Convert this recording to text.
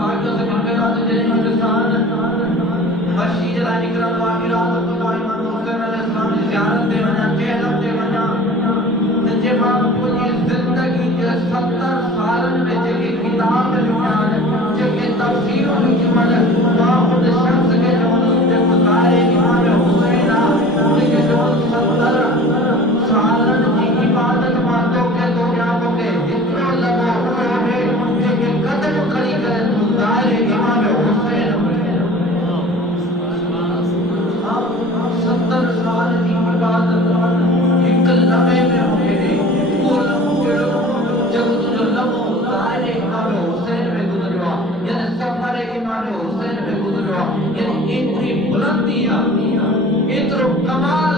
भाग्यों से मिल गया तो जय हिंदुस्तान मस्जिद लानी करा तो आखिर रात को तो इमाम हुसैन अलैहिस्सलाम की ज़ियारत पे वना चेहरा पे वना ते जे बापू जी जिंदगी के 70 सालन में जेके किताब लिखा जेके तफसीर लिखी मन खुद शख्स के जो जे गुजारे इमाम हुसैन उनके जो 70 सालन की इबादत मातो के दो जापों के इतना लगा हुआ है जेके कदम खड़ी करे गुजारे इमाम हुसैन 70 साल की इबादत एक लम्हे में हो गए वो लम्हे जब तुझे लम्हा गुजारे इमाम हुसैन में गुजरवा यानी सफर इमाम हुसैन में गुजरवा यानी इतनी बुलंदी इतनो कमाल